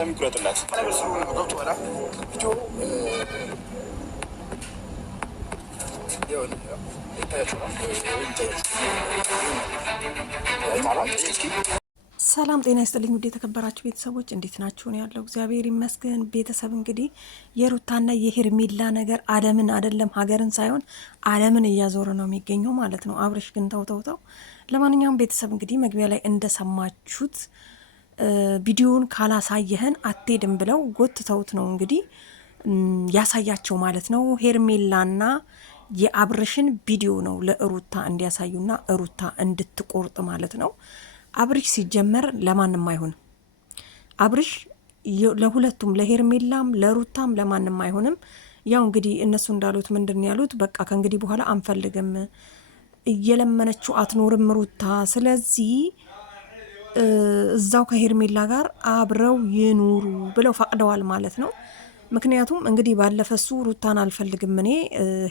የሚቆረጥላት ሰላም ጤና ይስጥልኝ ውድ የተከበራችሁ ቤተሰቦች እንዴት ናችሁ? ነው ያለው እግዚአብሔር ይመስገን። ቤተሰብ እንግዲህ የሩታና የሄርሜላ ነገር ዓለምን አይደለም ሀገርን ሳይሆን ዓለምን እያዞረ ነው የሚገኘው ማለት ነው። አብርሽ ግን ተው። ለማንኛውም ቤተሰብ እንግዲህ መግቢያ ላይ እንደሰማችሁት ቪዲዮውን ካላሳየህን አትሄድም ብለው ጎትተውት ነው እንግዲህ ያሳያቸው ማለት ነው። ሄርሜላና የአብርሽን ቪዲዮ ነው ለሩታ እንዲያሳዩና ሩታ እንድትቆርጥ ማለት ነው። አብርሽ ሲጀመር ለማንም አይሆንም። አብርሽ ለሁለቱም ለሄርሜላም ለሩታም ለማንም አይሆንም። ያው እንግዲህ እነሱ እንዳሉት ምንድን ያሉት በቃ ከእንግዲህ በኋላ አንፈልግም፣ እየለመነችው አትኖርም ሩታ፣ ስለዚህ እዛው ከሄርሜላ ጋር አብረው ይኑሩ ብለው ፈቅደዋል ማለት ነው። ምክንያቱም እንግዲህ ባለፈ እሱ ሩታን አልፈልግም እኔ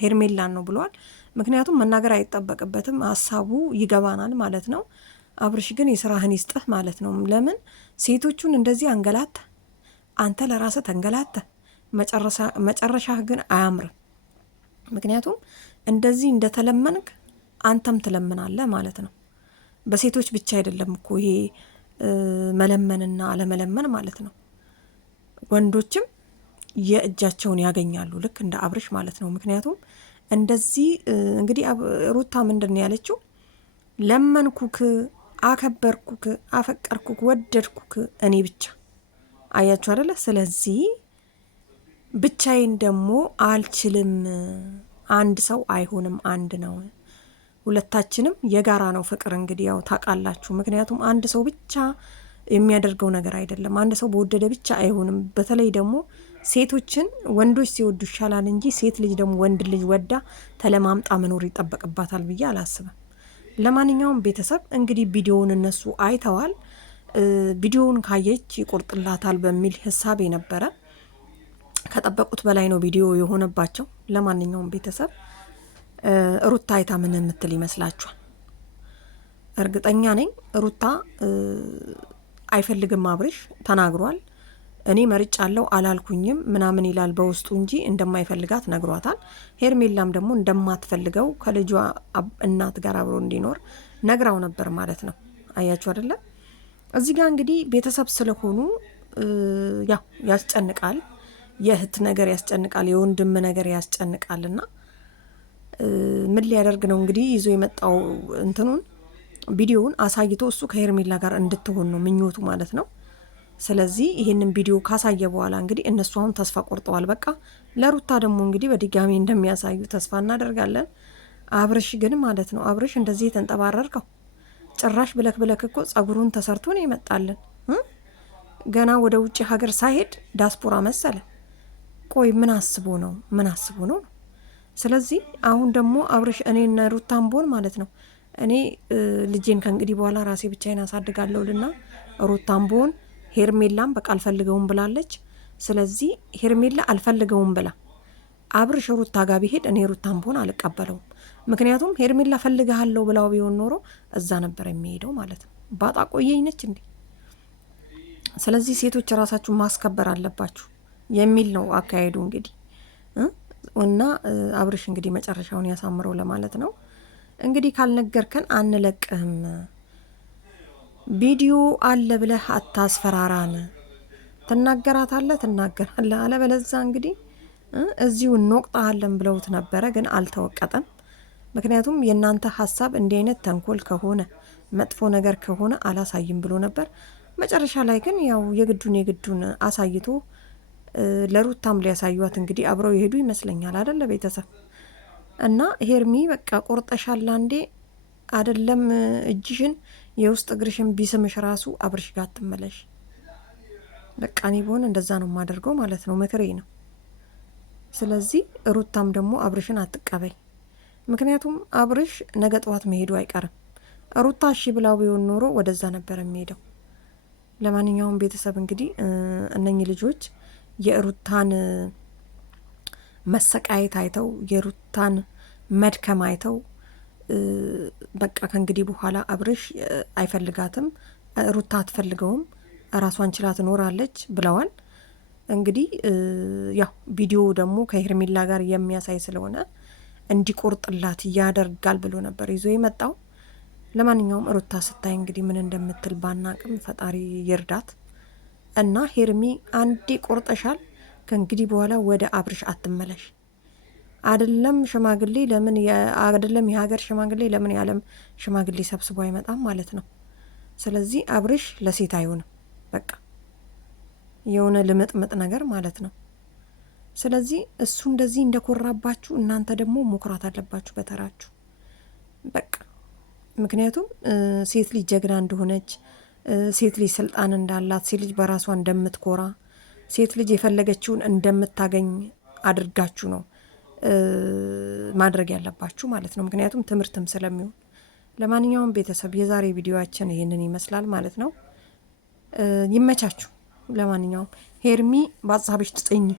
ሄርሜላን ነው ብሏል። ምክንያቱም መናገር አይጠበቅበትም፣ ሀሳቡ ይገባናል ማለት ነው። አብርሽ ግን የስራህን ይስጥህ ማለት ነው። ለምን ሴቶቹን እንደዚህ አንገላተ? አንተ ለራስህ ተንገላተ፣ መጨረሻህ ግን አያምርም። ምክንያቱም እንደዚህ እንደተለመንክ አንተም ትለምናለህ ማለት ነው። በሴቶች ብቻ አይደለም እኮ ይሄ መለመንና አለመለመን ማለት ነው። ወንዶችም የእጃቸውን ያገኛሉ ልክ እንደ አብርሽ ማለት ነው። ምክንያቱም እንደዚህ እንግዲህ ሩታ ምንድን ነው ያለችው? ለመንኩክ፣ አከበርኩክ፣ አፈቀርኩክ፣ ወደድኩክ እኔ ብቻ። አያችሁ አይደለ? ስለዚህ ብቻዬን ደግሞ አልችልም። አንድ ሰው አይሆንም፣ አንድ ነው። ሁለታችንም የጋራ ነው ፍቅር። እንግዲህ ያው ታውቃላችሁ። ምክንያቱም አንድ ሰው ብቻ የሚያደርገው ነገር አይደለም። አንድ ሰው በወደደ ብቻ አይሆንም። በተለይ ደግሞ ሴቶችን ወንዶች ሲወዱ ይሻላል እንጂ ሴት ልጅ ደግሞ ወንድ ልጅ ወዳ ተለማምጣ መኖር ይጠበቅባታል ብዬ አላስብም። ለማንኛውም ቤተሰብ እንግዲህ ቪዲዮውን እነሱ አይተዋል። ቪዲዮውን ካየች ይቆርጥላታል በሚል ሀሳብ የነበረ ከጠበቁት በላይ ነው ቪዲዮ የሆነባቸው። ለማንኛውም ቤተሰብ ሩታ አይታ ምን የምትል ይመስላችኋል? እርግጠኛ ነኝ ሩታ አይፈልግም። አብርሽ ተናግሯል። እኔ መርጫለሁ አላልኩኝም ምናምን ይላል በውስጡ እንጂ እንደማይፈልጋት ነግሯታል። ሄርሜላም ደግሞ እንደማትፈልገው ከልጇ እናት ጋር አብሮ እንዲኖር ነግራው ነበር ማለት ነው። አያችሁ አይደለ? እዚህ ጋር እንግዲህ ቤተሰብ ስለሆኑ ያው ያስጨንቃል። የእህት ነገር ያስጨንቃል፣ የወንድም ነገር ያስጨንቃልና ምን ሊያደርግ ነው እንግዲህ ይዞ የመጣው እንትኑን ቪዲዮውን አሳይቶ እሱ ከሄርሜላ ጋር እንድትሆን ነው ምኞቱ ማለት ነው። ስለዚህ ይህንን ቪዲዮ ካሳየ በኋላ እንግዲህ እነሱ አሁን ተስፋ ቆርጠዋል። በቃ ለሩታ ደግሞ እንግዲህ በድጋሚ እንደሚያሳዩ ተስፋ እናደርጋለን። አብርሽ ግን ማለት ነው አብርሽ እንደዚህ የተንጠባረርከው ጭራሽ ብለክ እኮ ጸጉሩን ተሰርቶ ነው ይመጣልን። ገና ወደ ውጭ ሀገር ሳይሄድ ዳስፖራ መሰለ። ቆይ ምን አስቦ ነው? ስለዚህ አሁን ደግሞ አብርሽ እኔና ሩታን ቦን ማለት ነው እኔ ልጄን ከእንግዲህ በኋላ ራሴ ብቻዬን አሳድጋለሁልና ሩታን ቦን ሄርሜላም በቃ አልፈልገውም ብላለች። ስለዚህ ሄርሜላ አልፈልገውም ብላ አብርሽ ሩታ ጋር ቢሄድ እኔ ሩታን ቦን አልቀበለውም። ምክንያቱም ሄርሜላ ፈልግሃለሁ ብላው ቢሆን ኖሮ እዛ ነበር የሚሄደው ማለት ነው። ባጣ ቆየኝ ነች እንዴ? ስለዚህ ሴቶች ራሳችሁን ማስከበር አለባችሁ የሚል ነው አካሄዱ እንግዲህ እና አብርሽ እንግዲህ መጨረሻውን ያሳምረው ለማለት ነው። እንግዲህ ካልነገርከን አንለቅህም፣ ቪዲዮ አለ ብለህ አታስፈራራን፣ ትናገራለህ፣ አለበለዛ እንግዲህ እዚሁ እንወቅጣለን ብለውት ነበረ፣ ግን አልተወቀጠም። ምክንያቱም የእናንተ ሀሳብ እንዲህ አይነት ተንኮል ከሆነ መጥፎ ነገር ከሆነ አላሳይም ብሎ ነበር። መጨረሻ ላይ ግን ያው የግዱን አሳይቶ ለሩታም ሊያሳዩት እንግዲህ አብረው የሄዱ ይመስለኛል አይደለ ቤተሰብ። እና ሄርሚ በቃ ቆርጠሻል አንዴ አይደለም እጅሽን የውስጥ እግርሽን ቢስምሽ ራሱ አብርሽ ጋር ትመለሽ። በቃ እኔ በሆነ እንደዛ ነው የማደርገው ማለት ነው፣ ምክሬ ነው። ስለዚህ ሩታም ደግሞ አብርሽን አትቀበይ። ምክንያቱም አብርሽ ነገ ጠዋት መሄዱ አይቀርም። ሩታ እሺ ብላው ቢሆን ኖሮ ወደዛ ነበር የሚሄደው። ለማንኛውም ቤተሰብ እንግዲህ እነኚህ ልጆች የሩታን መሰቃየት አይተው የሩታን መድከም አይተው በቃ ከእንግዲህ በኋላ አብርሽ አይፈልጋትም፣ ሩታ አትፈልገውም፣ ራሷን ችላ ትኖራለች ብለዋል። እንግዲህ ያው ቪዲዮ ደግሞ ከሄርሜላ ጋር የሚያሳይ ስለሆነ እንዲቆርጥላት ያደርጋል ብሎ ነበር ይዞ የመጣው። ለማንኛውም ሩታ ስታይ እንግዲህ ምን እንደምትል ባናቅም ፈጣሪ ይርዳት እና ሄርሚ አንዴ ቆርጠሻል፣ ከእንግዲህ በኋላ ወደ አብርሽ አትመለሽ። አይደለም ሽማግሌ ለምን አይደለም የሀገር ሽማግሌ ለምን የዓለም ሽማግሌ ሰብስቦ አይመጣም ማለት ነው። ስለዚህ አብርሽ ለሴት አይሆንም፣ በቃ የሆነ ልምጥምጥ ነገር ማለት ነው። ስለዚህ እሱ እንደዚህ እንደኮራባችሁ እናንተ ደግሞ መኩራት አለባችሁ በተራችሁ በቃ። ምክንያቱም ሴት ልጅ ጀግና እንደሆነች፣ ሴት ልጅ ስልጣን እንዳላት፣ ሴት ልጅ በራሷ እንደምትኮራ፣ ሴት ልጅ የፈለገችውን እንደምታገኝ አድርጋችሁ ነው ማድረግ ያለባችሁ ማለት ነው። ምክንያቱም ትምህርትም ስለሚሆን። ለማንኛውም ቤተሰብ የዛሬ ቪዲዮአችን ይህንን ይመስላል ማለት ነው። ይመቻችሁ። ለማንኛውም ሄርሚ በሀሳብሽ ትጽኚ።